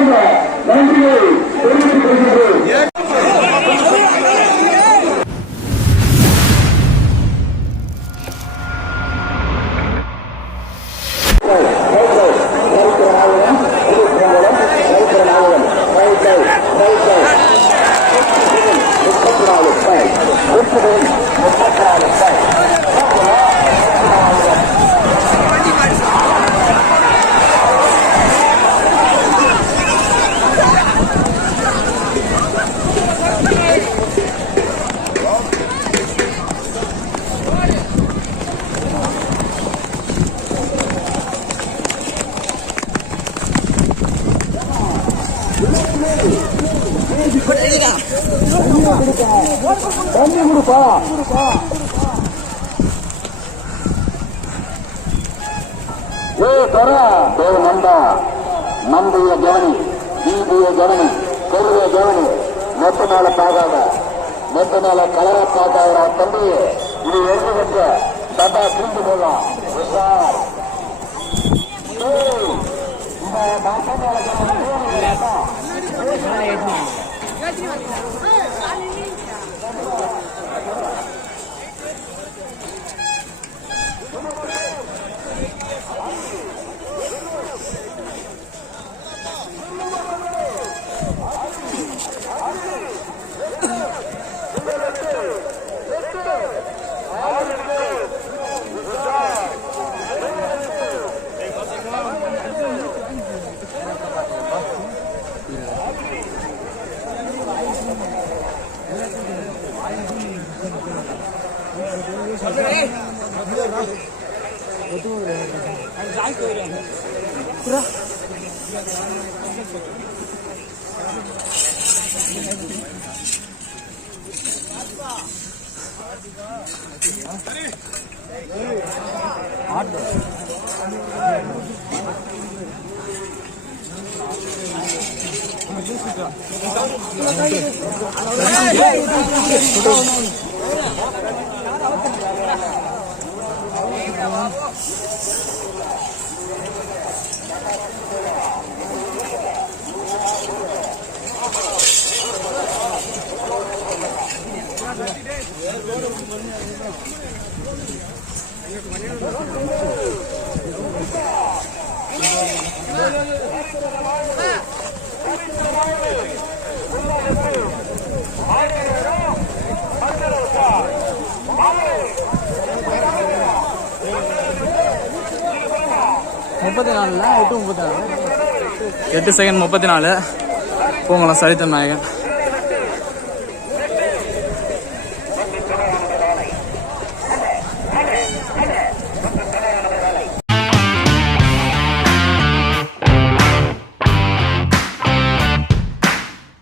என்ற நன்றியை. தெரிவித்துக் கொள்கின்றோம். தண்ணி கொடுப்பா ஏ தர தேவ நந்தா நம்பிய கவனி தீபிய கவனி கொள்ளைய கவனி மொத்த நாள பார்க்காத மொத்த நாள கலர பார்க்காத தம்பி இது எழுதி வச்ச தட்டா தூண்டு போடலாம் 다把어가지 고, 그거먹고나来, 그, आठ பாருங்கள் எங்களுக்கு மணியாவது முப்பத்தி நாலு எட்டு முப்பத்தி நாலு. எட்டு செகண்ட் முப்பத்தி நாலு. பூங்குளம் சரித்தன் நாயகன்.